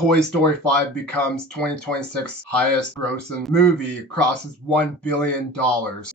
Toy Story 5 becomes 2026 highest grossing movie, crosses $1 billion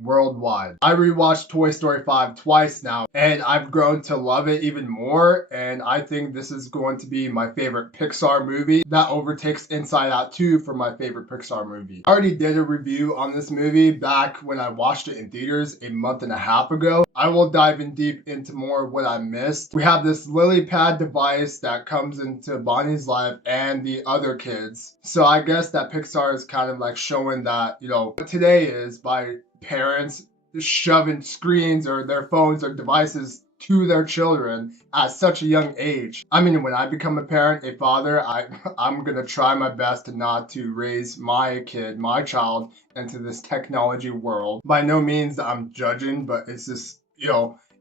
worldwide. I rewatched Toy Story 5 twice now, and I've grown to love it even more, and I think this is going to be my favorite Pixar movie that overtakes Inside Out 2 for my favorite Pixar movie. I already did a review on this movie back when I watched it in theaters a month and a half ago. I will dive in deep into more of what I missed. We have this lily pad device that comes into Bonnie's life and the other kids. So I guess that Pixar is kind of like showing that, what today is by parents shoving screens or their phones or devices to their children at such a young age. I mean, when I become a parent, a father, I'm going to try my best not to raise my kid, my child, into this technology world. By no means I'm judging, but it's just,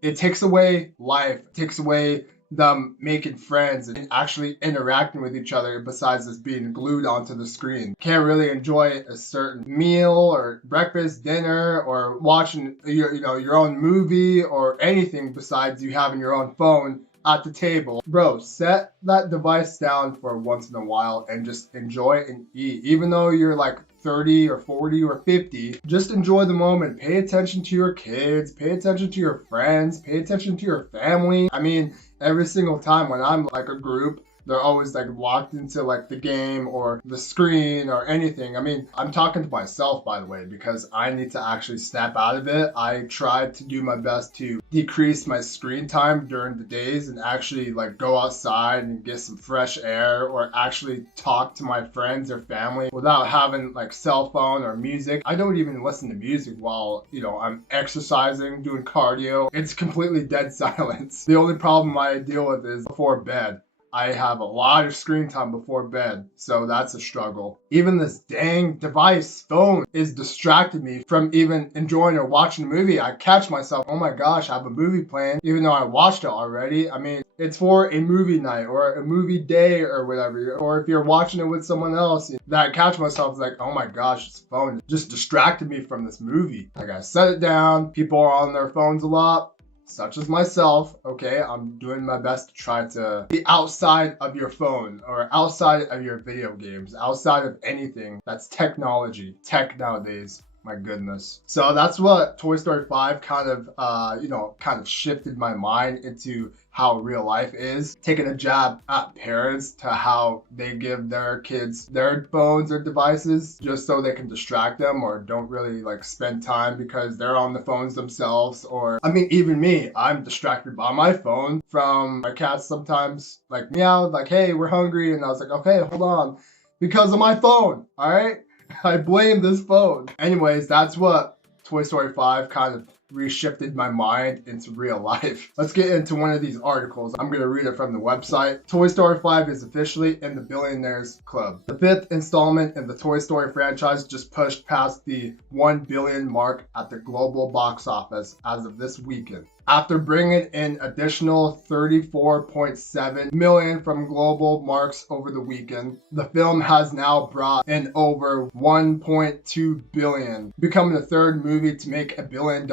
it takes away life, it takes away them making friends and actually interacting with each other besides just being glued onto the screen. Can't really enjoy a certain meal or breakfast, dinner, or watching your own movie or anything besides you having your own phone at the table. Bro, set that device down for once in a while and just enjoy it and eat. Even though you're like 30 or 40 or 50, just enjoy the moment. Pay attention to your kids, pay attention to your friends, pay attention to your family. I mean, every single time when I'm like a group, they're always like locked into like the game or the screen or anything. I mean, I'm talking to myself, by the way, because I need to actually snap out of it. I try to do my best to decrease my screen time during the days and actually like go outside and get some fresh air or actually talk to my friends or family without having like cell phone or music. I don't even listen to music while, I'm exercising, doing cardio. It's completely dead silence. The only problem I deal with is before bed. I have a lot of screen time before bed, so that's a struggle. Even this dang device, phone, is distracting me from even enjoying or watching a movie. I catch myself, oh my gosh, I have a movie playing, even though I watched it already. I mean, it's for a movie night or a movie day or whatever. Or if you're watching it with someone else, that I catch myself like, oh my gosh, this phone just distracted me from this movie. Like I set it down, people are on their phones a lot. Such as myself, okay, I'm doing my best to try to be outside of your phone or outside of your video games, outside of anything that's technology, tech nowadays. My goodness. So that's what Toy Story 5 kind of shifted my mind into how real life is. Taking a jab at parents to how they give their kids their phones or devices just so they can distract them or don't really like spend time because they're on the phones themselves. Or, I mean, even me, I'm distracted by my phone from my cats sometimes like meow, like, hey, we're hungry. And I was like, okay, hold on. Because of my phone, all right? I blame this phone. Anyways, that's what Toy Story 5 kind of reshifted my mind into real life. Let's get into one of these articles. I'm going to read it from the website. Toy Story 5 is officially in the Billionaires Club. The fifth installment in the Toy Story franchise just pushed past the 1 billion mark at the global box office as of this weekend. After bringing in additional 34.7 million from global marks over the weekend, the film has now brought in over 1.2 billion, becoming the third movie to make $1 billion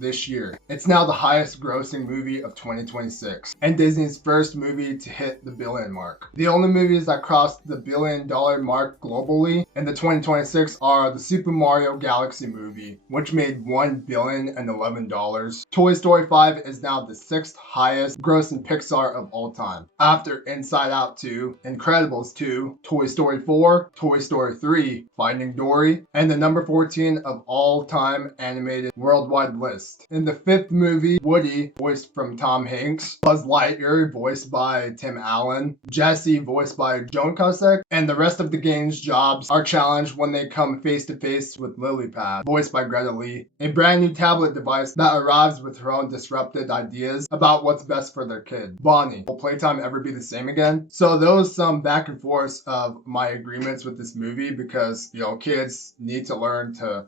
this year. It's now the highest grossing movie of 2026 and Disney's first movie to hit the billion mark. The only movies that crossed the $1 billion mark globally in the 2026 are the Super Mario Galaxy movie, which made $1,011. Toy Story 5 is now the sixth highest grossing Pixar of all time, after Inside Out 2, Incredibles 2, Toy Story 4, Toy Story 3, Finding Dory, and the number 14 of all-time animated worldwide list. In the fifth movie, Woody, voiced from Tom Hanks, Buzz Lightyear, voiced by Tim Allen, Jessie, voiced by Joan Cusack, and the rest of the gang's jobs are challenged when they come face-to-face with Lilypad, voiced by Greta Lee, a brand new tablet device that arrives with her own disrupted ideas about what's best for their kid. Bonnie, will playtime ever be the same again? So those some back and forth of my agreements with this movie because, kids need to learn to,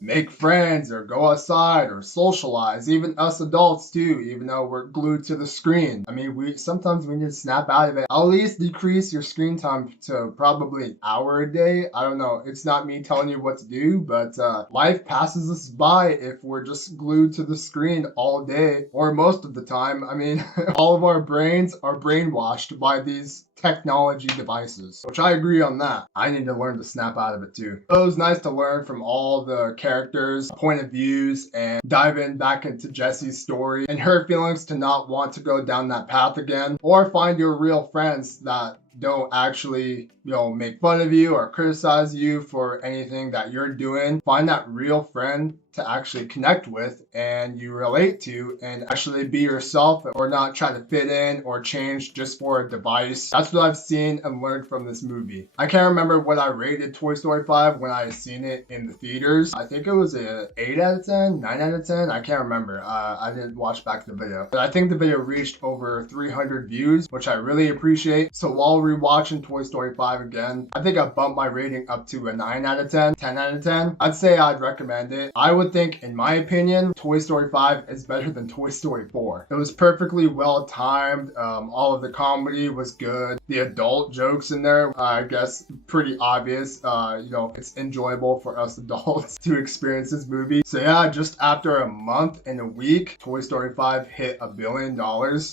make friends or go outside or socialize. Even us adults too, even though we're glued to the screen. I mean, we sometimes need to snap out of it. At least decrease your screen time to probably an hour a day. I don't know. It's not me telling you what to do, but life passes us by if we're just glued to the screen all day or most of the time. I mean, all of our brains are brainwashed by these technology devices, which I agree on that. I need to learn to snap out of it too. It was nice to learn from all the characters' point of views and dive in back into Jessie's story and her feelings to not want to go down that path again, or find your real friends that don't actually, make fun of you or criticize you for anything that you're doing. Find that real friend to actually connect with and you relate to, and actually be yourself or not try to fit in or change just for a device. That's what I've seen and learned from this movie. I can't remember what I rated Toy Story 5 when I seen it in the theaters. I think it was a 8 out of 10, 9 out of 10. I can't remember. I didn't watch back the video. But I think the video reached over 300 views, which I really appreciate. So while rewatching Toy Story 5 again, I think I bumped my rating up to a 9 out of 10, 10 out of 10. I'd say I'd recommend it. I would think, in my opinion, Toy Story 5 is better than Toy Story 4. It was perfectly well timed. All of the comedy was good. The adult jokes in there, I guess, pretty obvious. It's enjoyable for us adults to experience this movie. So yeah, just after a month and a week, Toy Story 5 hit $1 billion.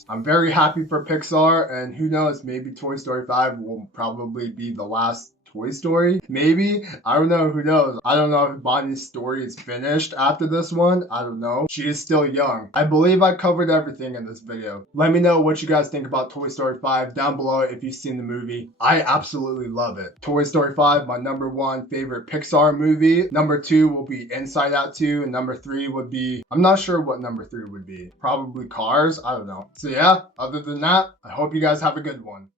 I'm very happy for Pixar, and who knows, maybe Toy Story 5 will probably be the last Toy Story. Maybe. I don't know. Who knows? I don't know if Bonnie's story is finished after this one. I don't know. She is still young. I believe I covered everything in this video. Let me know what you guys think about Toy Story 5 down below if you've seen the movie. I absolutely love it. Toy Story 5, my number 1 favorite Pixar movie. Number 2 will be Inside Out 2, and number 3 would be, I'm not sure what number 3 would be. Probably Cars. I don't know. So yeah, other than that, I hope you guys have a good one.